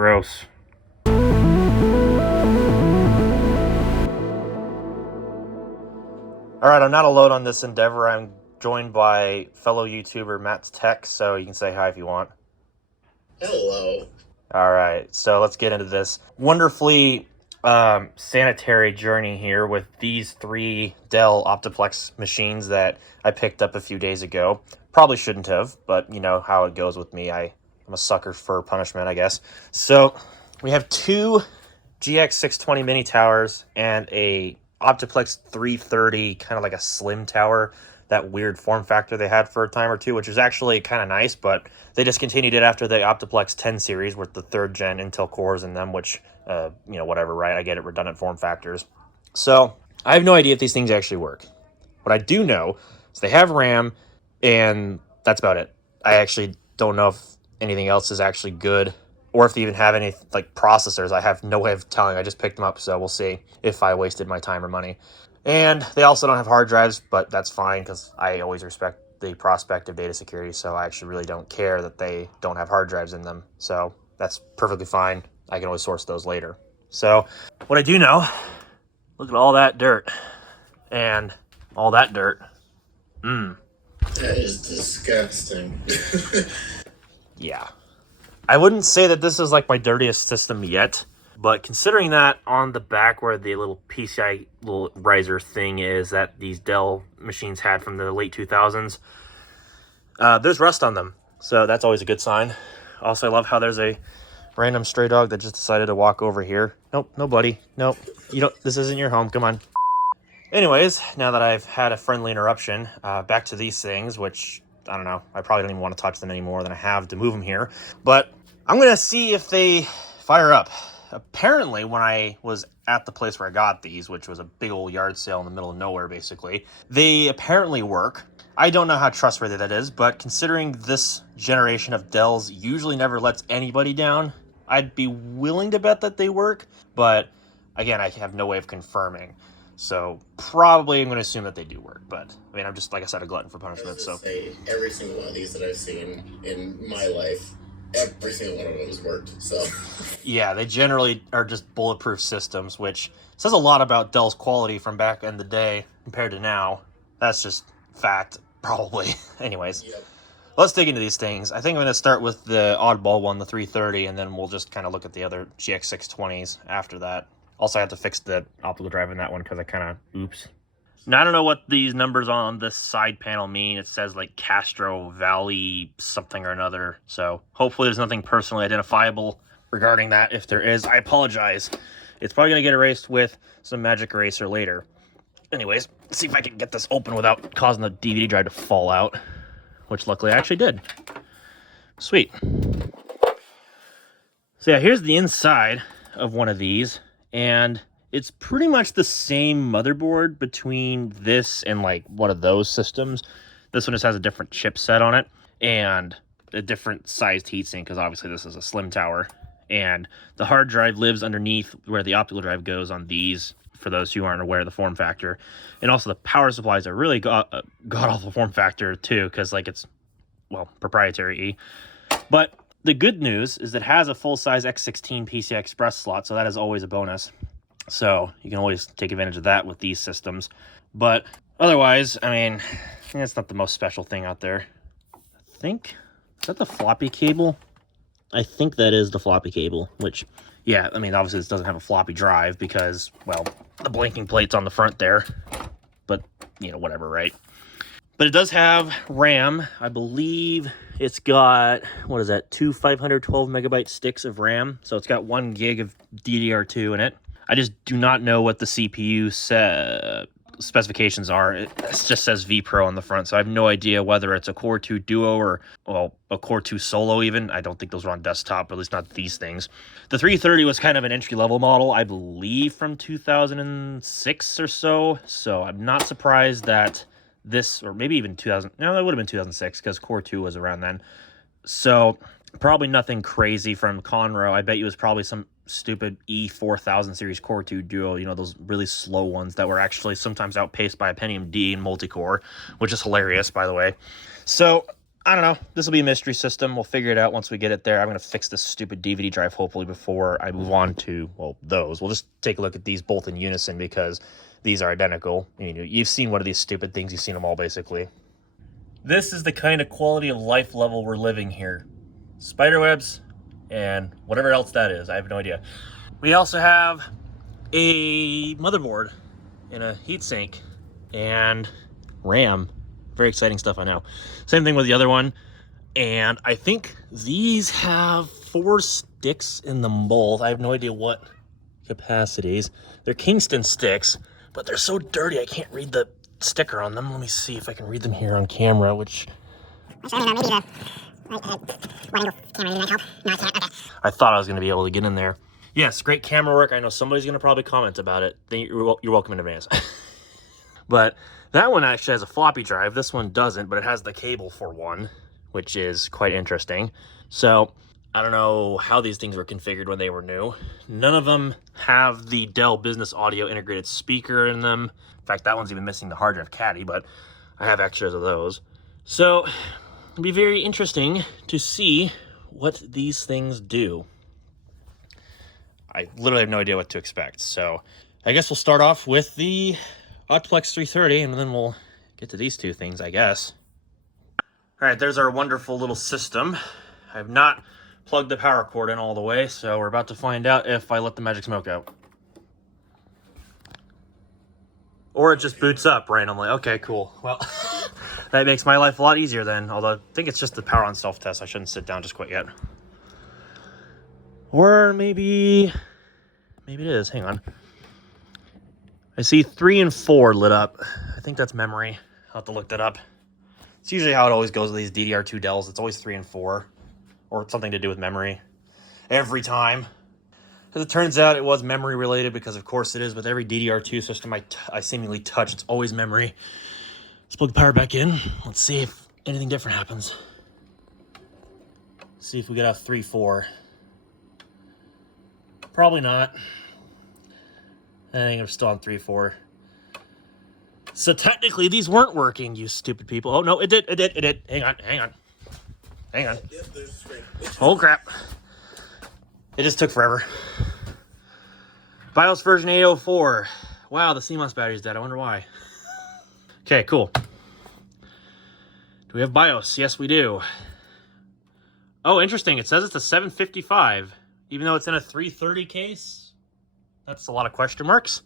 Gross. Alright, I'm not alone on this endeavor. I'm joined by fellow YouTuber Matt's Tech, so you can say hi if you want. Hello. Alright, so let's get into this wonderfully sanitary journey here with these 3 Dell OptiPlex machines that I picked up a few days ago. Probably shouldn't have, but you know how it goes with me. I'm a sucker for punishment, I guess. So we have 2 GX620 mini towers and a OptiPlex 330, kind of like a slim tower, that weird form factor they had for a time or two, which was actually kind of nice, but they discontinued it after the OptiPlex 10 series with the 3rd gen Intel cores in them, which, whatever, right? I get it, redundant form factors. So I have no idea if these things actually work. What I do know is they have RAM, and that's about it. I actually don't know if anything else is actually good, or if they even have any like processors. I have no way of telling. I just picked them up, so we'll see if I wasted my time or money. And they also don't have hard drives, but that's fine because I always respect the prospect of data security, so I actually really don't care that they don't have hard drives in them. So that's perfectly fine. I can always source those later. So what I do know, look at all that dirt and all that dirt. That is disgusting. Yeah. I wouldn't say that this is like my dirtiest system yet, but considering that on the back where the little PCI little riser thing is that these Dell machines had from the late 2000s, there's rust on them. So that's always a good sign. Also, I love how there's a random stray dog that just decided to walk over here. Nope, no buddy. Nope, you don't. This isn't your home. Come on. Anyways, now that I've had a friendly interruption, back to these things, which, I don't know, I probably don't even want to touch them any more than I have to move them here. But I'm going to see if they fire up. Apparently, when I was at the place where I got these, which was a big old yard sale in the middle of nowhere, basically, they apparently work. I don't know how trustworthy that is, but considering this generation of Dells usually never lets anybody down, I'd be willing to bet that they work. But again, I have no way of confirming. So probably I'm going to assume that they do work. But I mean, I'm just, like I said, a glutton for punishment. So say every single one of these that I've seen in my life, every single one of them has worked. So yeah, they generally are just bulletproof systems, which says a lot about Dell's quality from back in the day compared to now. That's just fact, probably. Anyways, yep. Let's dig into these things. I think I'm going to start with the oddball one, the 330, and then we'll just kind of look at the other GX620s after that. Also, I have to fix the optical drive in that one because I kind of, oops. Now, I don't know what these numbers on this side panel mean. It says like Castro Valley something or another. So hopefully there's nothing personally identifiable regarding that. If there is, I apologize. It's probably going to get erased with some magic eraser later. Anyways, let's see if I can get this open without causing the DVD drive to fall out, which luckily I actually did. Sweet. So yeah, here's the inside of one of these. And it's pretty much the same motherboard between this and like one of those systems. This one just has a different chipset on it and a different sized heatsink because obviously this is a slim tower. And the hard drive lives underneath where the optical drive goes on these, for those who aren't aware of the form factor. And also the power supplies are really god-awful form factor too, because like it's, well, proprietary. But the good news is that it has a full-size X16 PCI Express slot, so that is always a bonus. So you can always take advantage of that with these systems. But otherwise, I mean, that's not the most special thing out there. I think, is that the floppy cable? I think that is the floppy cable, which, yeah, I mean, obviously this doesn't have a floppy drive because, well, the blinking plate's on the front there. But, you know, whatever, right? But it does have RAM. I believe it's got, what is that, 2 512 megabyte sticks of RAM. So it's got 1 gig of DDR2 in it. I just do not know what the CPU specifications are. It just says vPro on the front, so I have no idea whether it's a Core 2 Duo or, well, a Core 2 Solo even. I don't think those are on desktop, or at least not these things. The 330 was kind of an entry-level model, I believe, from 2006 or so. So I'm not surprised that this, or maybe even 2000, no, that would have been 2006 because Core 2 was around then. So probably nothing crazy from Conroe. I bet you it was probably some stupid E4000 series Core 2 Duo, you know, those really slow ones that were actually sometimes outpaced by a Pentium D in multi-core, which is hilarious, by the way. So I don't know. This will be a mystery system. We'll figure it out once we get it there. I'm going to fix this stupid DVD drive, hopefully, before I move on to, well, those. We'll just take a look at these both in unison because these are identical. I mean, you've seen one of these stupid things. You've seen them all, basically. This is the kind of quality of life level we're living here. Spiderwebs and whatever else that is. I have no idea. We also have a motherboard and a heatsink and RAM. Very exciting stuff, I know. Same thing with the other one. And I think these have 4 sticks in them both. I have no idea what capacities. They're Kingston sticks, but they're so dirty I can't read the sticker on them. Let me see if I can read them here on camera, which... I thought I was going to be able to get in there. Yes, great camera work. I know somebody's going to probably comment about it. You're welcome in advance. But that one actually has a floppy drive. This one doesn't, but it has the cable for one, which is quite interesting. So I don't know how these things were configured when they were new. None of them have the Dell Business Audio integrated speaker in them. In fact, that one's even missing the hard drive caddy, but I have extras of those. So it'll be very interesting to see what these things do. I literally have no idea what to expect. So I guess we'll start off with the OptiPlex 330, and then we'll get to these two things, I guess. All right, there's our wonderful little system. I have not plugged the power cord in all the way, so we're about to find out if I let the magic smoke out. Or it just boots up randomly. Okay, cool. Well, that makes my life a lot easier then, although I think it's just the power on self-test. I shouldn't sit down just quite yet. Or maybe it is. Hang on. I see 3 and 4 lit up. I think that's memory. I'll have to look that up. It's usually how it always goes with these DDR2 Dells. It's always 3 and 4. Or it's something to do with memory. Every time. As it turns out, it was memory related because, of course, it is with every DDR2 system I seemingly touch. It's always memory. Let's plug the power back in. Let's see if anything different happens. See if we get a 3-4. Probably not. I think I'm still on 3-4. So technically, these weren't working, you stupid people. Oh, no, it did. Hang on. Yep, there's a screen. Oh, crap. It just took forever. BIOS version 804. Wow, the CMOS battery's dead. I wonder why. Okay, cool. Do we have BIOS? Yes, we do. Oh, interesting. It says it's a 755, even though it's in a 330 case. That's a lot of question marks.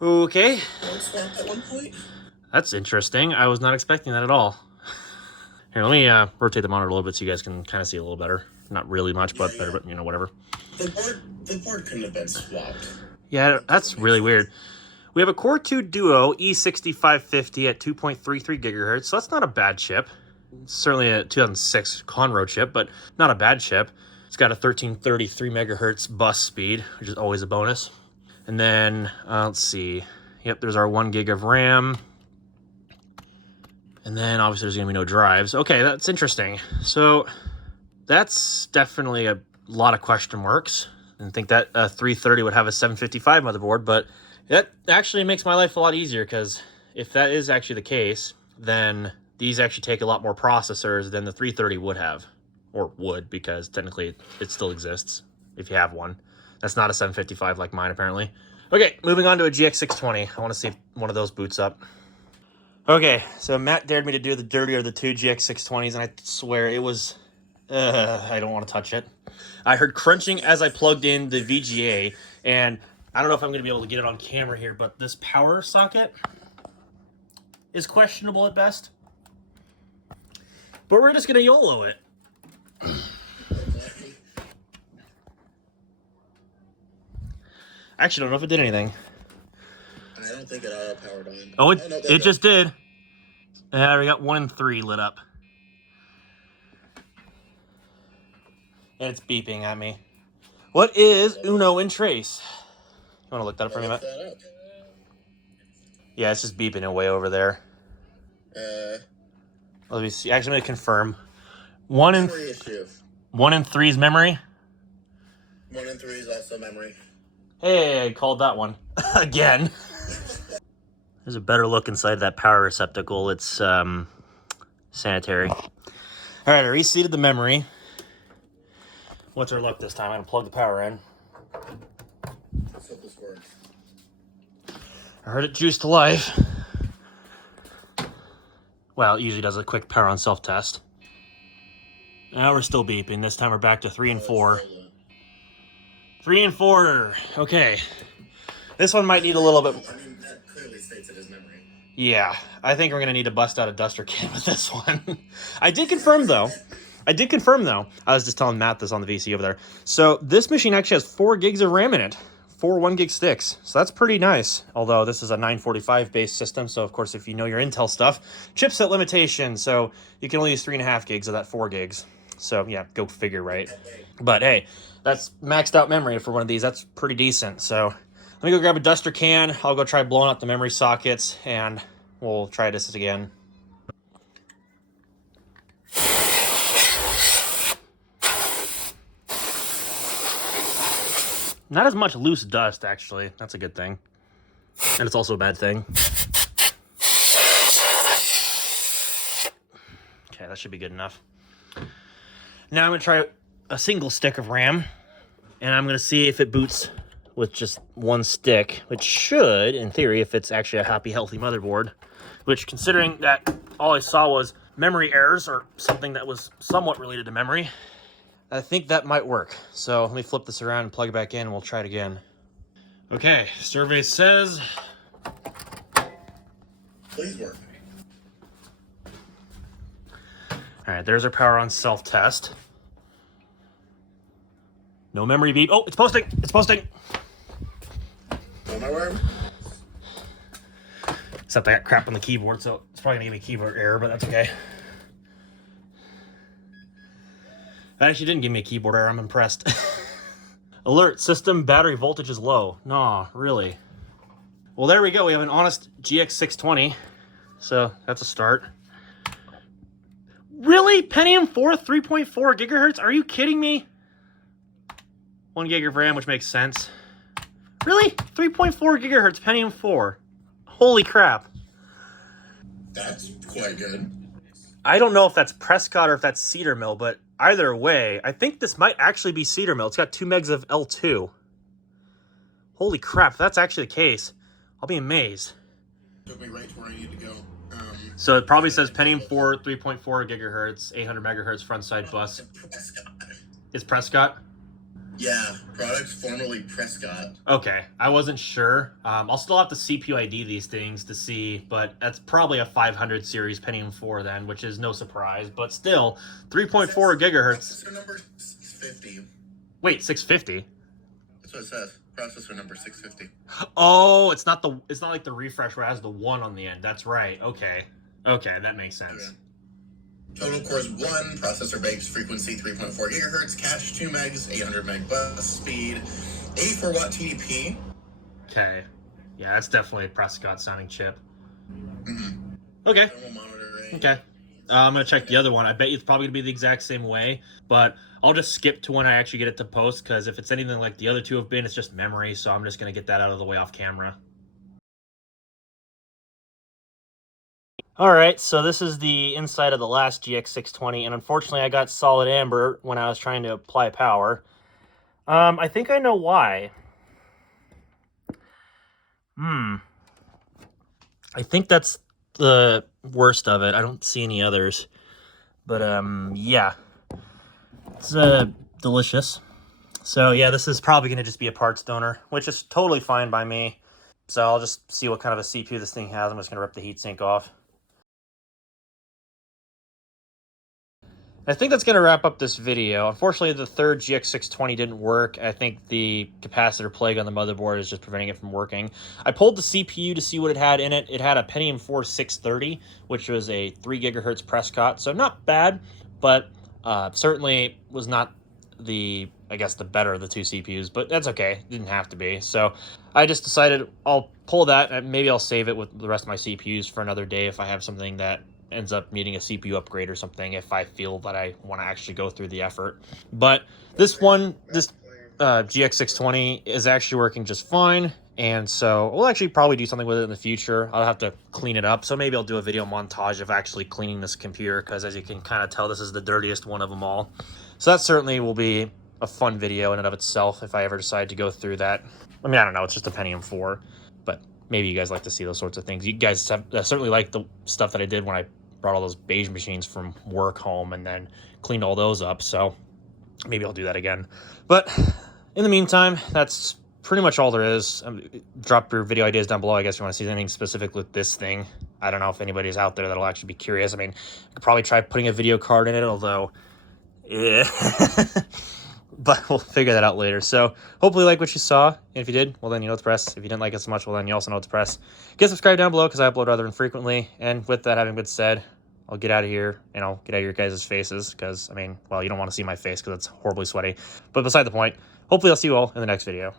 Okay. At one point. That's interesting. I was not expecting that at all. Here, let me rotate the monitor a little bit so you guys can kind of see a little better. Not really much, but better, but, you know, whatever. The board couldn't have been swapped. Yeah, that's really weird. We have a Core 2 Duo E6550 at 2.33 gigahertz, so that's not a bad chip. It's certainly a 2006 Conroe chip, but not a bad chip. It's got a 1333 megahertz bus speed, which is always a bonus. And then, let's see. Yep, there's our 1 gig of RAM. And then, obviously, there's going to be no drives. Okay, that's interesting. So, that's definitely a lot of question marks. I didn't think that 330 would have a 755 motherboard, but that actually makes my life a lot easier, because if that is actually the case, then these actually take a lot more processors than the 330 would have. Or would, because technically it still exists if you have one. That's not a 755 like mine, apparently. Okay, moving on to a GX620. I want to see if one of those boots up. Okay, so Matt dared me to do the dirtier of the two GX620s, and I swear it was... I don't want to touch it. I heard crunching as I plugged in the VGA, and I don't know if I'm going to be able to get it on camera here, but this power socket is questionable at best. But we're just going to YOLO it. I actually don't know if it did anything. I don't think it auto-powered on. Oh, it just did. Yeah, we got 1 and 3 lit up. And it's beeping at me. What is Uno and Trace? You want to look that up for me, Matt? Yeah, it's just beeping it way over there. Let me see. Actually, I'm going to confirm. 1 and 3 is memory. 1 and 3 is also memory. Hey, I called that one. Again. There's a better look inside that power receptacle. It's sanitary. All right, I reseated the memory. What's our luck this time? I'm gonna plug the power in. Let's hope this works. I heard it juice to life. Well, it usually does a quick power on self-test. Now we're still beeping. This time we're back to 3 and 4. 3 and 4. Okay. This one might need a little bit. I mean, that clearly states it as memory. Yeah, I think we're gonna need to bust out a duster kit with this one. I did confirm though. I was just telling Matt this on the VC over there. So this machine actually has 4 gigs of RAM in it. 4 1-gig sticks. So that's pretty nice. Although this is a 945 based system, so of course if you know your Intel stuff, chipset limitation, so you can only use 3.5 gigs of that 4 gigs. So yeah, go figure, right? But hey, that's maxed out memory for one of these. That's pretty decent. So let me go grab a duster can. I'll go try blowing out the memory sockets, and we'll try this again. Not as much loose dust, actually. That's a good thing. And it's also a bad thing. Okay, that should be good enough. Now I'm going to try a single stick of RAM, and I'm going to see if it boots with just one stick, which should, in theory, if it's actually a happy, healthy motherboard, which, considering that all I saw was memory errors or something that was somewhat related to memory, I think that might work. So let me flip this around and plug it back in, and we'll try it again. Okay, survey says... Please work. All right, there's our power on self-test. No memory beep. Oh, it's posting. It's posting. Oh my word. Except I got crap on the keyboard, so it's probably gonna give me a keyboard error, but that's okay. That actually didn't give me a keyboard error. I'm impressed. Alert, system battery voltage is low. Nah, really. Well, there we go. We have an honest GX 620. So that's a start. Really? Pentium 4, 3.4 gigahertz? Are you kidding me? 1 gig of RAM, which makes sense. Really? 3.4 gigahertz Pentium 4. Holy crap. That's quite good. I don't know if that's Prescott or if that's Cedar Mill, but either way, I think this might actually be Cedar Mill. It's got 2 megs of L2. Holy crap, if that's actually the case, I'll be amazed. Took me right to where I need to go. So it probably says Pentium 4, 3.4 gigahertz, 800 megahertz front side bus. Prescott. It's Prescott? Yeah, product formerly Prescott. Okay, I wasn't sure. I'll still have to CPU ID these things to see, but that's probably a 500 series Pentium 4 then, which is no surprise. But still, 3.4 gigahertz. Processor number 650. Wait, 650? That's what it says. Processor number 650. Oh, it's not like the refresh where it has the 1 on the end. That's right. Okay. Okay, that makes sense. Okay. Total cores 1, processor base frequency 3.4 gigahertz, cache 2 megs, 800 meg bus speed, 84 watt TDP. Okay. Yeah, that's definitely a Prescott sounding chip. Mm-hmm. Okay. Thermal monitoring. Okay. I'm going to check the other one. I bet you it's probably going to be the exact same way, but I'll just skip to when I actually get it to post, because if it's anything like the other two have been, it's just memory, so I'm just going to get that out of the way off camera. All right, so this is the inside of the last GX 620, and unfortunately I got solid amber when I was trying to apply power. I think I know why. I think that's the worst of it. I don't see any others. But, yeah. It's delicious. So, yeah, this is probably going to just be a parts donor, which is totally fine by me. So I'll just see what kind of a CPU this thing has. I'm just going to rip the heatsink off. I think that's going to wrap up this video. Unfortunately, the third GX 620 didn't work. I think the capacitor plague on the motherboard is just preventing it from working. I pulled the CPU to see what it had in it. It had a Pentium 4 630, which was a 3 gigahertz Prescott, so not bad, but certainly was not the, I guess, the better of the two CPUs, but that's okay. It didn't have to be. So I just decided I'll pull that, and maybe I'll save it with the rest of my CPUs for another day if I have something that ends up needing a CPU upgrade or something, if I feel that I want to actually go through the effort. But this one, this GX 620 is actually working just fine. And so we'll actually probably do something with it in the future. I'll have to clean it up. So maybe I'll do a video montage of actually cleaning this computer, because as you can kind of tell, this is the dirtiest one of them all. So that certainly will be a fun video in and of itself if I ever decide to go through that. I mean, I don't know. It's just a Pentium 4, but maybe you guys like to see those sorts of things. You guys have certainly like the stuff that I did when I brought all those beige machines from work home and then cleaned all those up. So maybe I'll do that again. But in the meantime, that's pretty much all there is. Drop your video ideas down below. I guess you want to see anything specific with this thing. I don't know if anybody's out there that'll actually be curious. I mean, I could probably try putting a video card in it, although, yeah. But we'll figure that out later. So hopefully you like what you saw. And if you did, well, then you know what to press. If you didn't like it so much, well, then you also know what to press. Get subscribed down below, because I upload rather infrequently. And with that having been said, I'll get out of here, and I'll get out of your guys' faces, because, I mean, well, you don't want to see my face because it's horribly sweaty. But beside the point, hopefully I'll see you all in the next video.